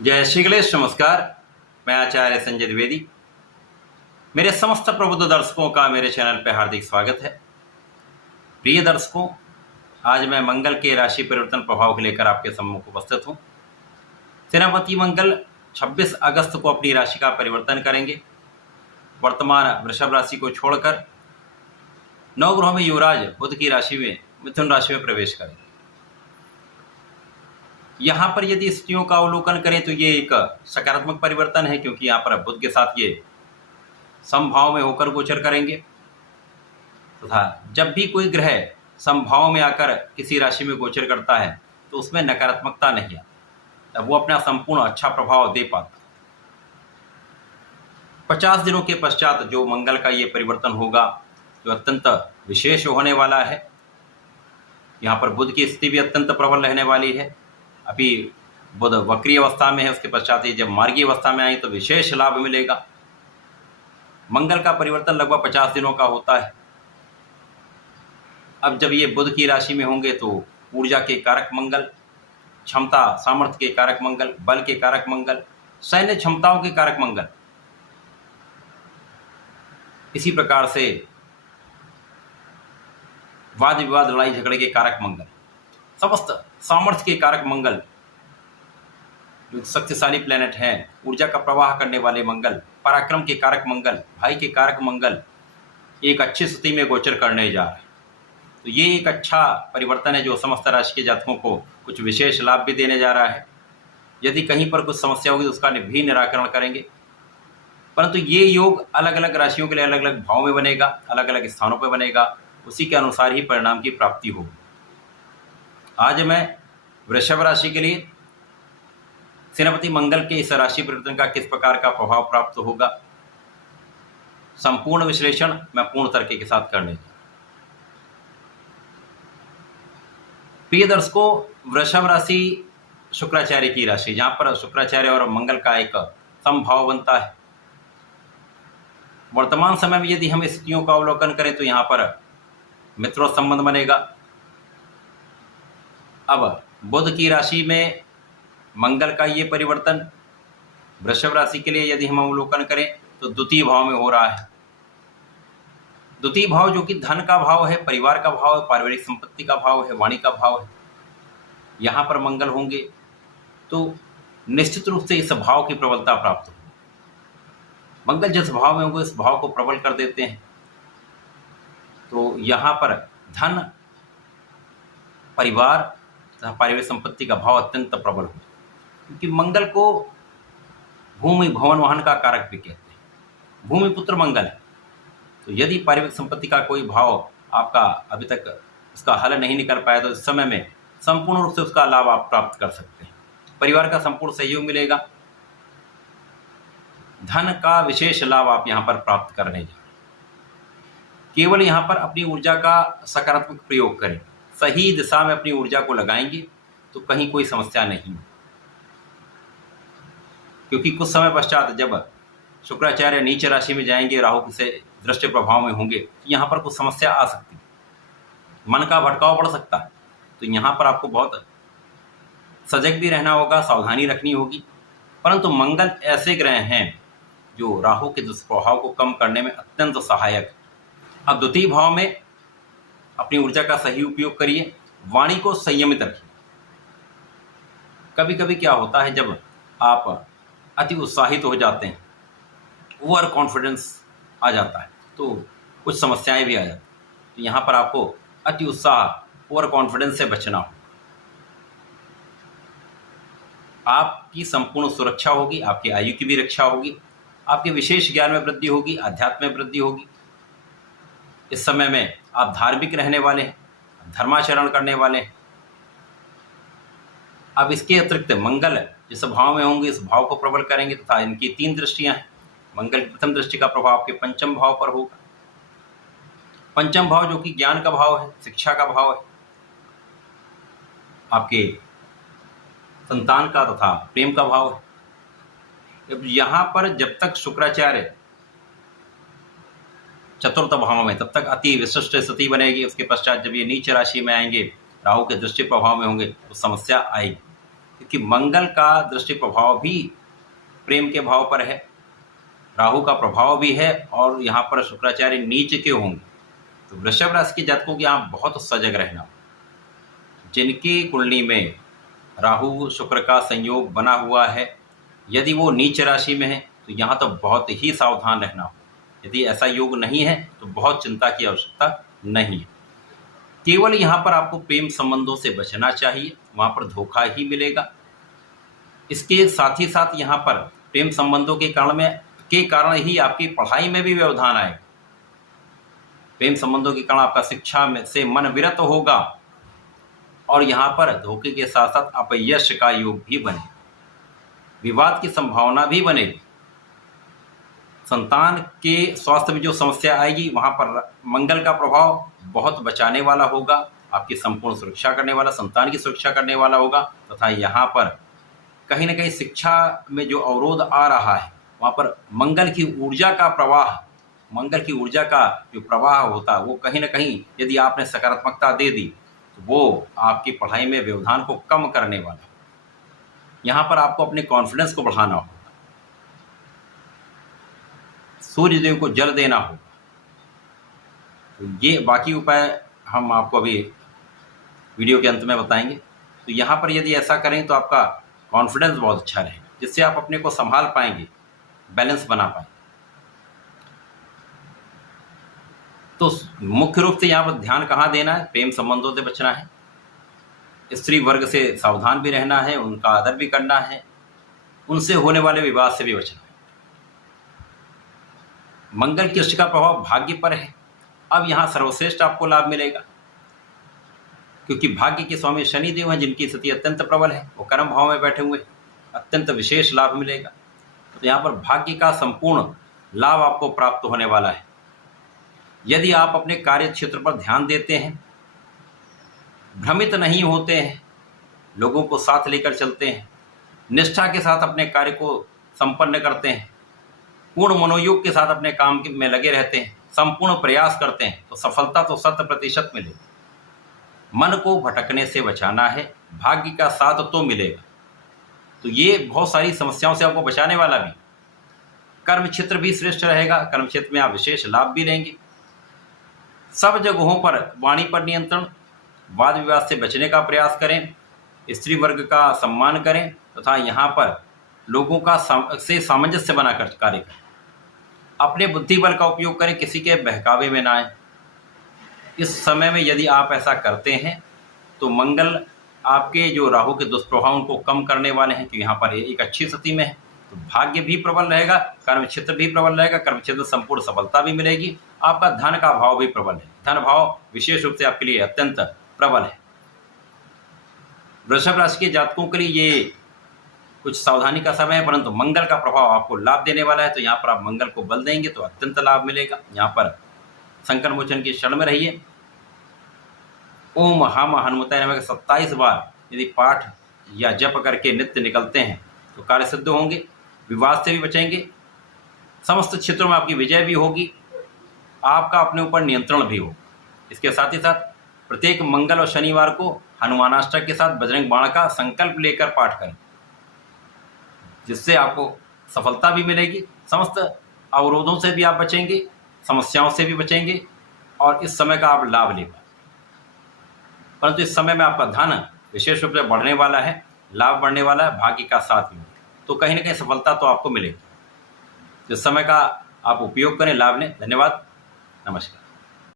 जय श्री गणेश। नमस्कार। मैं आचार्य संजय द्विवेदी। मेरे समस्त प्रबुद्ध दर्शकों का मेरे चैनल पर हार्दिक स्वागत है। प्रिय दर्शकों, आज मैं मंगल के राशि परिवर्तन प्रभाव को लेकर आपके सम्मुख उपस्थित हूँ। सेनापति मंगल 26 अगस्त को अपनी राशि का परिवर्तन करेंगे। वर्तमान वृषभ राशि को छोड़कर नवग्रहों में युवराज बुध की राशि में मिथुन राशि में प्रवेश करेंगे। यहाँ पर यदि स्थितियों का अवलोकन करें तो ये एक सकारात्मक परिवर्तन है, क्योंकि यहाँ पर बुध के साथ ये समभाव में होकर गोचर करेंगे तथा जब भी कोई ग्रह समभाव में आकर किसी राशि में गोचर करता है तो उसमें नकारात्मकता नहीं आती, तब वो अपना संपूर्ण अच्छा प्रभाव दे पाता है। 50 दिनों के पश्चात जो मंगल का ये परिवर्तन होगा, जो अत्यंत विशेष होने वाला है। यहाँ पर बुध की स्थिति भी अत्यंत प्रबल रहने वाली है। अभी बुध वक्री अवस्था में है, उसके पश्चात ये जब मार्गी अवस्था में आई तो विशेष लाभ मिलेगा। मंगल का परिवर्तन लगभग 50 दिनों का होता है। अब जब ये बुध की राशि में होंगे तो ऊर्जा के कारक मंगल, क्षमता सामर्थ्य के कारक मंगल, बल के कारक मंगल, सैन्य क्षमताओं के कारक मंगल, इसी प्रकार से वाद विवाद लड़ाई झगड़े के कारक मंगल, समस्त सामर्थ्य के कारक मंगल, जो शक्तिशाली प्लेनेट हैं, ऊर्जा का प्रवाह करने वाले मंगल, पराक्रम के कारक मंगल, भाई के कारक मंगल एक अच्छी स्थिति में गोचर करने जा रहा है। तो ये एक अच्छा परिवर्तन है जो समस्त राशि के जातकों को कुछ विशेष लाभ भी देने जा रहा है। यदि कहीं पर कुछ समस्या होगी तो उसका भी निराकरण करेंगे। परंतु ये योग अलग अलग राशियों के लिए अलग अलग भाव में बनेगा, अलग अलग स्थानों पर बनेगा, उसी के अनुसार ही परिणाम की प्राप्ति होगी। आज मैं वृषभ राशि के लिए सेनापति मंगल के इस राशि परिवर्तन का किस प्रकार का प्रभाव प्राप्त होगा, संपूर्ण विश्लेषण मैं पूर्ण तरीके के साथ करने जा रहा हूं। प्रिय दर्शकों, वृषभ राशि शुक्राचार्य की राशि, जहां पर शुक्राचार्य और मंगल का एक समभाव बनता है। वर्तमान समय में यदि हम स्थितियों का अवलोकन करें तो यहां पर मित्रों संबंध बनेगा। अब बुध की राशि में मंगल का ये परिवर्तन वृषभ राशि के लिए यदि हम अवलोकन करें तो द्वितीय भाव में हो रहा है। द्वितीय भाव जो कि धन का भाव है, परिवार का भाव है, पारिवारिक संपत्ति का भाव है, वाणी का भाव है। यहाँ पर मंगल होंगे तो निश्चित रूप से इस भाव की प्रबलता प्राप्त होगी। मंगल जिस भाव में होंगे इस भाव को प्रबल कर देते हैं। तो यहाँ पर धन, परिवार तथा पारिवारिक संपत्ति का भाव अत्यंत प्रबल हो, क्योंकि मंगल को भूमि भवन वाहन का कारक भी कहते हैं। भूमि पुत्र मंगल है। तो यदि पारिवारिक संपत्ति का कोई भाव आपका अभी तक उसका हल नहीं निकल पाया तो इस समय में संपूर्ण रूप से उसका लाभ आप प्राप्त कर सकते हैं। परिवार का संपूर्ण सहयोग मिलेगा। धन का विशेष लाभ आप यहाँ पर प्राप्त करने जा रहे हैं। केवल यहाँ पर अपनी ऊर्जा का सकारात्मक प्रयोग करें, सही दिशा में अपनी ऊर्जा को लगाएंगे तो कहीं कोई समस्या नहीं। क्योंकि कुछ समय पश्चात जब शुक्राचार्य नीच राशि में जाएंगे, राहु से दृष्टि प्रभाव में होंगे, तो यहाँ पर कुछ समस्या आ सकती है, मन का भटकाव बढ़ सकता है। तो यहाँ पर आपको बहुत सजग भी रहना होगा, सावधानी रखनी होगी। परंतु मंगल ऐसे ग्रह हैं जो राहु के दुष्प्रभाव को कम करने में अत्यंत सहायक। अब द्वितीय भाव में अपनी ऊर्जा का सही उपयोग करिए, वाणी को संयमित रखिए। कभी कभी क्या होता है, जब आप अति उत्साहित हो जाते हैं, ओवर कॉन्फिडेंस आ जाता है, तो कुछ समस्याएं भी आ जाती हैं। तो यहाँ पर आपको अति उत्साह, ओवर कॉन्फिडेंस से बचना हो। आपकी संपूर्ण सुरक्षा होगी, आपकी आयु की भी रक्षा होगी, आपके विशेष ज्ञान में वृद्धि होगी, अध्यात्म में वृद्धि होगी। इस समय में आप धार्मिक रहने वाले हैं, धर्माचरण करने वाले हैं। अब इसके अतिरिक्त मंगल जिस भाव में होंगे इस भाव को प्रबल करेंगे तथा इनकी 3 दृष्टियां हैं। मंगल की प्रथम दृष्टि का प्रभाव आपके पंचम भाव पर होगा। पंचम भाव जो कि ज्ञान का भाव है, शिक्षा का भाव है, आपके संतान का तथा प्रेम का भाव है। अब यहाँ पर जब तक शुक्राचार्य चतुर्थ भाव में, तब तक अति विशिष्ट स्थिति बनेगी। उसके पश्चात जब ये नीच राशि में आएंगे, राहु के दृष्टि प्रभाव में होंगे, तो समस्या आएगी। क्योंकि मंगल का दृष्टि प्रभाव भी प्रेम के भाव पर है, राहु का प्रभाव भी है, और यहाँ पर शुक्राचार्य नीच के होंगे। तो वृषभ राशि के जातकों के यहाँ बहुत सजग रहना। जिनकी कुंडली में राहु शुक्र का संयोग बना हुआ है, यदि वो नीच राशि में है तो यहाँ तो बहुत ही सावधान रहना हो। यदि ऐसा योग नहीं है तो बहुत चिंता की आवश्यकता नहीं है। केवल यहाँ पर आपको प्रेम संबंधों से बचना चाहिए, वहाँ पर धोखा ही मिलेगा। इसके साथ ही साथ यहाँ पर प्रेम संबंधों के कारण ही आपकी पढ़ाई में भी व्यवधान आएगा। प्रेम संबंधों के कारण आपका शिक्षा में से मन विरत होगा, और यहाँ पर धोखे के साथ साथ अपयश का योग भी बने, विवाद की संभावना भी बनेगी। संतान के स्वास्थ्य में जो समस्या आएगी, वहाँ पर मंगल का प्रभाव बहुत बचाने वाला होगा, आपकी संपूर्ण सुरक्षा करने वाला, संतान की सुरक्षा करने वाला होगा। तथा यहाँ पर कहीं ना कहीं शिक्षा में जो अवरोध आ रहा है, वहाँ पर मंगल की ऊर्जा का जो प्रवाह होता है, वो कहीं ना कहीं यदि आपने सकारात्मकता दे दी तो वो आपकी पढ़ाई में व्यवधान को कम करने वाला। यहाँ पर आपको अपने कॉन्फिडेंस को बढ़ाना होगा, सूर्य देव को जल देना होगा। तो ये बाकी उपाय हम आपको अभी वीडियो के अंत में बताएंगे। तो यहाँ पर यदि ऐसा करें तो आपका कॉन्फिडेंस बहुत अच्छा रहेगा, जिससे आप अपने को संभाल पाएंगे, बैलेंस बना पाएंगे। तो मुख्य रूप से यहाँ पर ध्यान कहाँ देना है? प्रेम संबंधों से बचना है, स्त्री वर्ग से सावधान भी रहना है, उनका आदर भी करना है, उनसे होने वाले विवाद से भी बचना है। मंगल की दृष्टि का प्रभाव भाग्य पर है। अब यहाँ सर्वश्रेष्ठ आपको लाभ मिलेगा, क्योंकि भाग्य के स्वामी शनि देव हैं, जिनकी स्थिति अत्यंत प्रबल है, वो कर्म भाव में बैठे हुए, अत्यंत विशेष लाभ मिलेगा। तो यहाँ पर भाग्य का संपूर्ण लाभ आपको प्राप्त होने वाला है। यदि आप अपने कार्य क्षेत्र पर ध्यान देते हैं, भ्रमित नहीं होते हैं, लोगों को साथ लेकर चलते हैं, निष्ठा के साथ अपने कार्य को संपन्न करते हैं, पूर्ण मनोयोग के साथ अपने काम में लगे रहते हैं, संपूर्ण प्रयास करते हैं, तो सफलता तो 100% मिलेगी। मन को भटकने से बचाना है, भाग्य का साथ तो मिलेगा। तो ये बहुत सारी समस्याओं से आपको बचाने वाला भी। कर्म क्षेत्र भी श्रेष्ठ रहेगा, कर्म क्षेत्र में आप विशेष लाभ भी लेंगे। सब जगहों पर वाणी पर नियंत्रण, वाद विवाद से बचने का प्रयास करें, स्त्री वर्ग का सम्मान करें, तथा यहाँ पर लोगों का से सामंजस्य बनाकर कार्य करें। अपने बुद्धि बल का उपयोग करें, किसी के बहकावे में ना आए। इस समय में यदि आप ऐसा करते हैं तो मंगल आपके जो राहु के दुष्प्रभाव उनको कम करने वाले हैं, कि यहाँ पर एक अच्छी स्थिति में है। तो भाग्य भी प्रबल रहेगा, कर्म क्षेत्र भी प्रबल रहेगा, कर्म क्षेत्र संपूर्ण सफलता भी मिलेगी। आपका धन का भाव भी प्रबल है, धन भाव विशेष रूप से आपके लिए अत्यंत प्रबल है। वृषभ राशि के जातकों के लिए ये कुछ सावधानी का समय है, परंतु मंगल का प्रभाव आपको लाभ देने वाला है। तो यहाँ पर आप मंगल को बल देंगे तो अत्यंत लाभ मिलेगा। यहाँ पर संकट मोचन की शरण में रहिए। ओम हम हनुमताय नमः 27 बार यदि पाठ या जप करके नित्य निकलते हैं तो कार्य सिद्ध होंगे, विवाद से भी बचेंगे, समस्त क्षेत्रों में आपकी विजय भी होगी, आपका अपने ऊपर नियंत्रण भी हो। इसके साथ ही साथ प्रत्येक मंगल और शनिवार को हनुमानाष्टक के साथ बजरंग बाण का संकल्प लेकर पाठ करें, जिससे आपको सफलता भी मिलेगी, समस्त अवरोधों से भी आप बचेंगे, समस्याओं से भी बचेंगे, और इस समय का आप लाभ ले पाएंगे। परंतु इस समय में आपका धन विशेष रूप से बढ़ने वाला है, लाभ बढ़ने वाला है, भाग्य का साथ भी, तो कहीं ना कहीं सफलता तो आपको मिलेगी। इस समय का आप उपयोग करें, लाभ लें। धन्यवाद, नमस्कार।